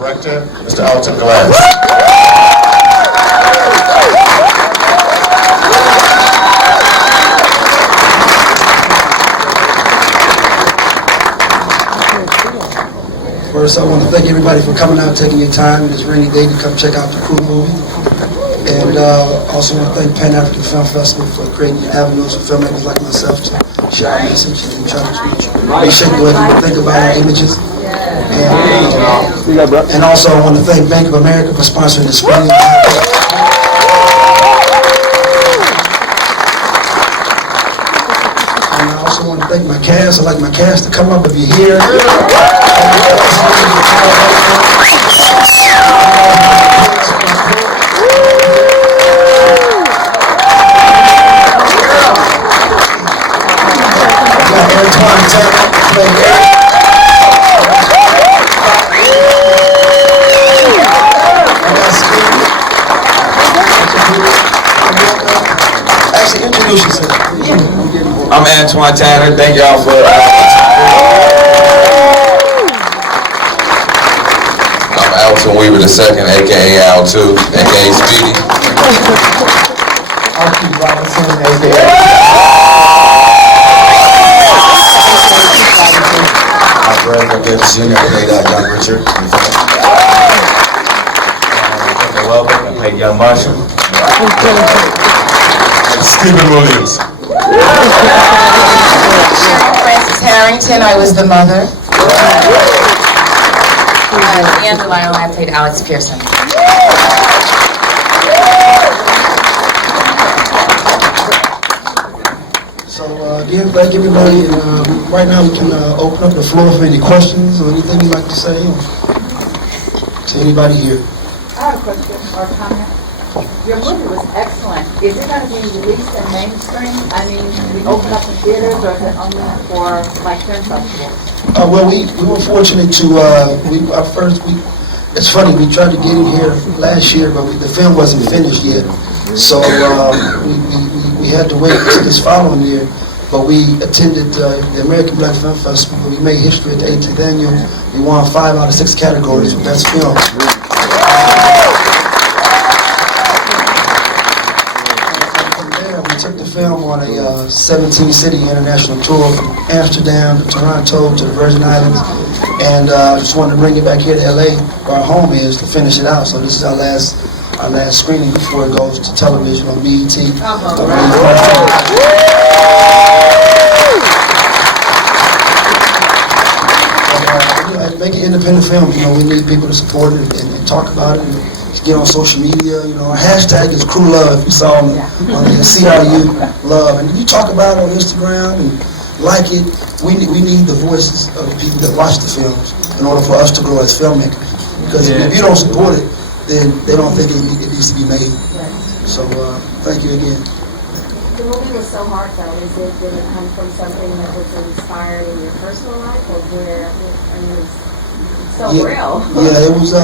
Director, Mr. Alton Glass. First, I want to thank everybody for coming out, taking your time in this rainy day to come check out the CRU movie. And also want to thank Pan African Film Festival for creating avenues for filmmakers like myself to share our message and try to reshape the way people think about our images. And also I want to thank Bank of America for sponsoring the screening. And I also want to thank my cast. I'd like my cast to come up if you're here. Actually, introduce yourself. I'm Antwon Tanner. Thank y'all for I'm Alton Weaver II, aka Al2, aka Speedy. Welbeck, Richard. Welbeck, I play Young Marshall. Stephen Williams. Cheryl Harrington, I was the mother. Diandra, Lyle, I played Alex Pearson. So again, thank everybody. And right now we can open up the floor for any questions or anything you'd like to say to anybody here. I have a question or comment. Your movie was excellent. Is it going to be released in mainstream? I mean, we open up in theaters, or is it only for like film festivals? Well, we were fortunate to it's funny, we tried to get in here last year, but the film wasn't finished yet. So we had to wait until this following year. But we attended the American Black Film Festival. We made history at the 18th annual. We won 5 out of 6 categories for best film. We took the film on a 17-city international tour from Amsterdam to Toronto to the Virgin Islands, and just wanted to bring it back here to LA, where our home is, to finish it out. So this is our last screening before it goes to television on BET. Make an independent film. You know, we need people to support it and talk about it. And get on social media. You know, our hashtag is CRU Love. You saw on the CRU Love, and you talk about it on Instagram and like it. We need the voices of the people that watch the films in order for us to grow as filmmakers. Because if you don't support it, then they don't think it needs to be made. So thank you again. The movie was so heartfelt. Did it come from something that was inspired in your personal life, or where it was so real? Yeah, it was.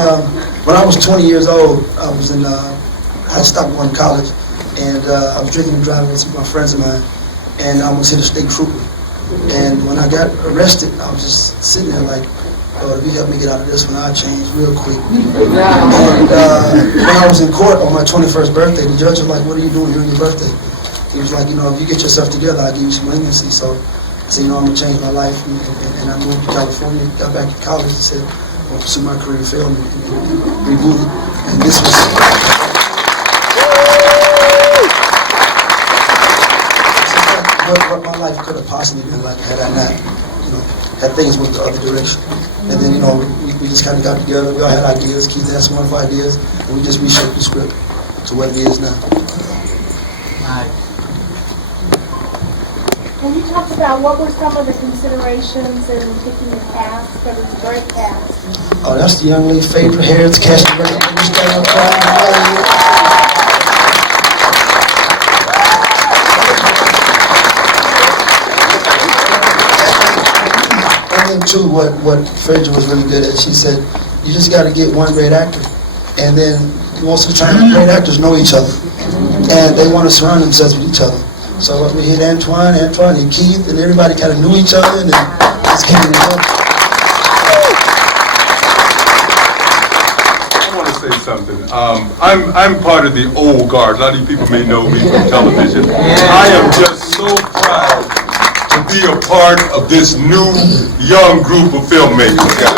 When I was 20 years old, I was I stopped going to college, and I was drinking and driving with some of my friends of mine, and I almost hit a state trooper. And when I got arrested, I was just sitting there like, oh, if you help me get out of this one, I'll change real quick. And when I was in court on my 21st birthday, the judge was like, what are you doing during your birthday? He was like, you know, if you get yourself together, I'll give you some leniency. So I said, you know, I'm going to change my life. And I moved to California, got back to college, and said, I'm going to pursue my career in film and reboot it. And this was... what my life could have possibly been like had I not, you know, had things went the other direction. And then, you know, we just kind of got together. We all had ideas. Keith had some wonderful ideas, and we just reshaped the script to what it is now. Can you talk about what were some of the considerations in picking the cast? Because it's a great cast. Oh, that's the young lady's favorite hair. It's cast. Too, what Frederick was really good at, she said, you just got to get one great actor, and then most of the time great actors know each other, and they want to surround themselves with each other. So we hit Antwon and Keith, and everybody kind of knew each other, and then just came together. And then, too, what Frederick was really good at, she said, you just got to get one great actor, and then most of the time great actors know each other, and they want to surround themselves with each other. So we hit Antwon and Keith, and everybody kind of knew each other, and then just came together. say something. I'm part of the old guard. A lot of you people may know me from television. I am just so proud to be a part of this new young group of filmmakers, guys.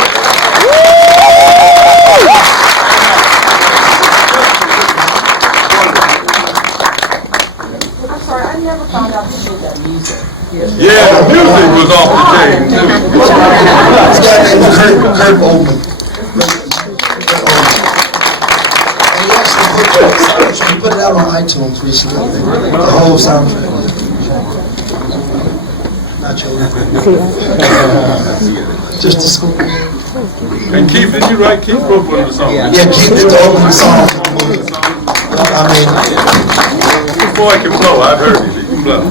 I'm sorry, I never found out who did that music. Yeah, the music was off the chain, too. This guy named Kurt Baldwin. And he actually put it out on iTunes recently. The whole soundtrack. Not joking. Just a scoop. And Keith, did you write? Keith wrote one of the songs. Yeah, Keith did the opening song. I mean, This boy can blow. I've heard him. He can blow.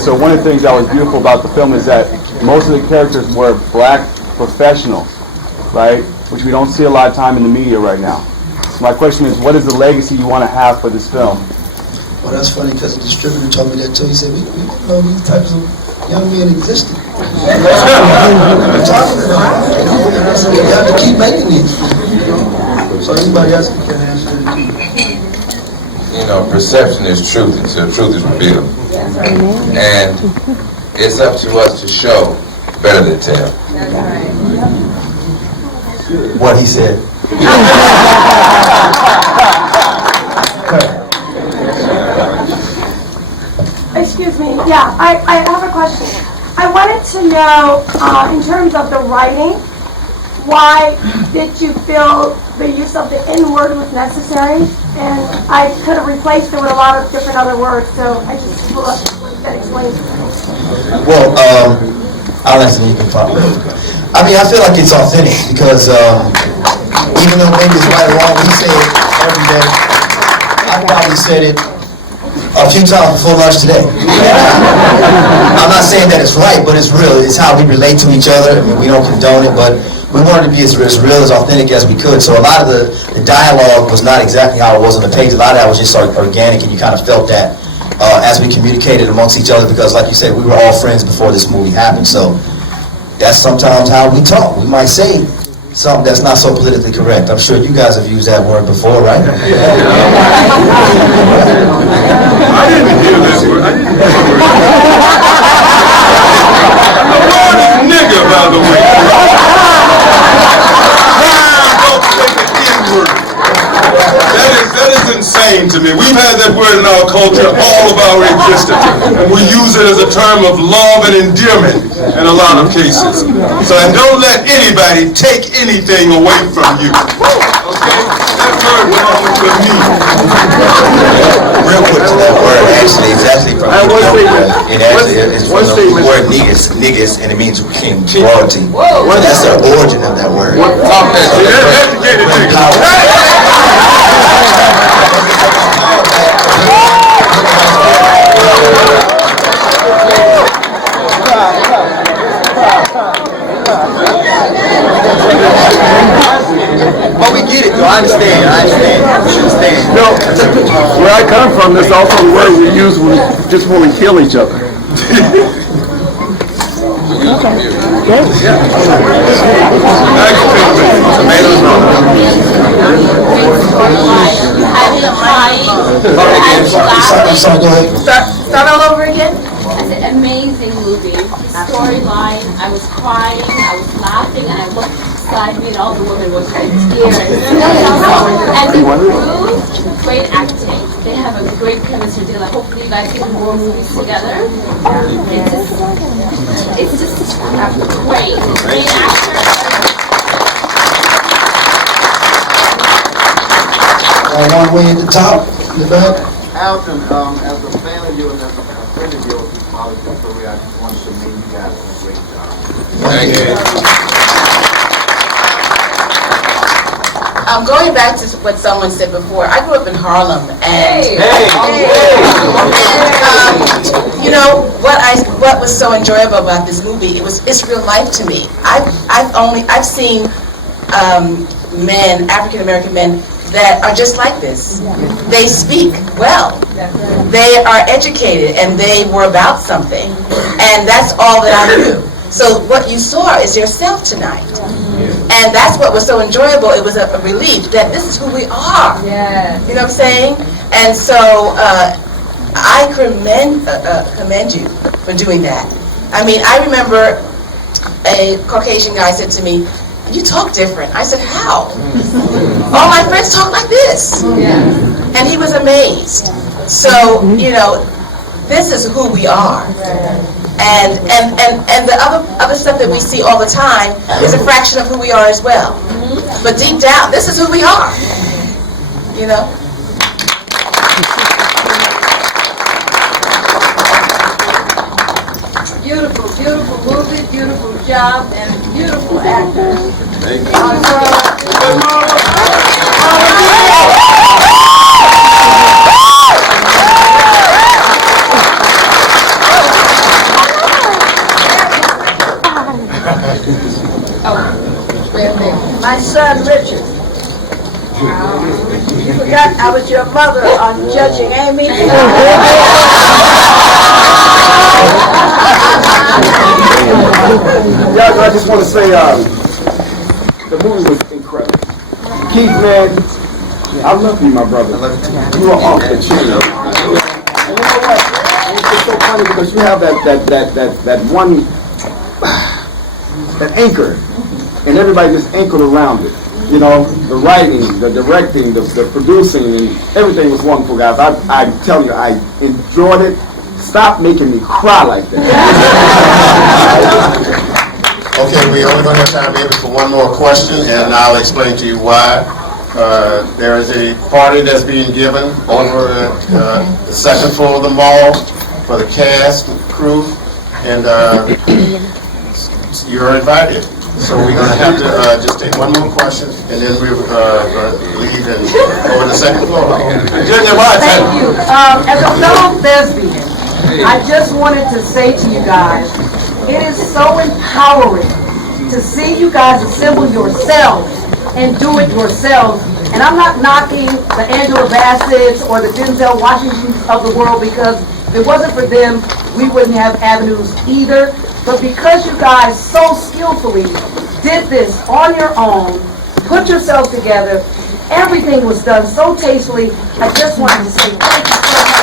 So one of the things that was beautiful about the film is that most of the characters were black professionals, right? Which we don't see a lot of time in the media right now. So my question is, what is the legacy you want to have for this film? well, that's funny because the distributor told me that too. He said, we didn't know these types of young men existed. I'm talking to them. I said, we have to keep making these. So anybody else can answer it. You know, perception is truth until truth is revealed. And it's up to us to show better than tell. What he said. Excuse me, yeah, I have a question. I wanted to know, in terms of the writing, why did you feel the use of the N-word was necessary? And I could have replaced it with a lot of different other words, so I just feel like that explains it. Well, I'll answer you can talk. I mean, I feel like it's authentic because even though maybe it's right or wrong, we say it every day. I probably said it a few times before lunch today. I'm not saying that it's right, but it's real. It's how we relate to each other. I mean, we don't condone it, but we wanted to be as real, as authentic as we could. So a lot of the dialogue was not exactly how it was on the page. A lot of that was just organic, and you kind of felt that as we communicated amongst each other, because like you said, we were all friends before this movie happened. So that's sometimes how we talk. We might say something that's not so politically correct. I'm sure you guys have used that word before, right? I didn't hear this word. I didn't hear this word. The word is nigger, by the way. Don't say the N-word. That is insane to me. We've had that word in our culture all of our existence, and we use it as a term of love and endearment in a lot of cases. So, and don't let anybody take anything away from you. Okay? That word belongs to me. Real quick to that word, actually, it's actually from it's from the word niggas, and it means king, royalty. That's the origin of that word. Talk that shit. Educated niggas. But we get it, though. I understand. No, where I come from, there's also a word we use just when we kill each other. Sorry, go ahead. Start all over again? It's an amazing movie. The storyline, I was crying, I was laughing, and I looked beside me and all the women were in tears. And the crew, great acting. They have a great chemistry together. Hopefully you guys can do more movies together. It's just great. Great actor. One way at the top, in the back. Alton, as a fan of yours, as a friend of yours, who follows your career, I just want to commend you guys on a great job. Thank you. Going back to what someone said before, I grew up in Harlem, and you know what was so enjoyable about this movie? It's real life to me. I've seen men, African American men, that are just like this. They speak well. They are educated, and they were about something. And that's all that I knew. So what you saw is yourself tonight. And that's what was so enjoyable. It was a relief that this is who we are. Yes. You know what I'm saying? And so I commend you for doing that. I mean, I remember a Caucasian guy said to me, "You talk different." I said, "How?" "All my friends talk like this." And he was amazed. So, you know, this is who we are. And the other stuff that we see all the time is a fraction of who we are as well. But deep down, this is who we are. You know? Beautiful, beautiful movie, beautiful job, and beautiful actors. My son Richard. You forgot I was your mother on Judging Amy? Yeah, I just want to say, the movie was incredible. Keith, man, I love you, my brother. You are off the chain. And you know what? It's just so funny because you have that one, that anchor, and everybody just anchored around it. You know, the writing, the directing, the producing, and everything was wonderful, guys. I tell you, I enjoyed it. Stop making me cry like that. Okay, we only going to have time maybe for one more question, and I'll explain to you why. There is a party that's being given over at the second floor of the mall for the cast and crew, and you're invited. So we're going to have to just take one more question, and then we're going to leave and go to the second floor. Thank you. As a fellow thespian, I just wanted to say to you guys, it is so empowering to see you guys assemble yourselves and do it yourselves. And I'm not knocking the Angela Bassett's or the Denzel Washingtons of the world, because if it wasn't for them, we wouldn't have avenues either. But because you guys so skillfully did this on your own, put yourselves together, everything was done so tastefully, I just wanted to say thank you so much.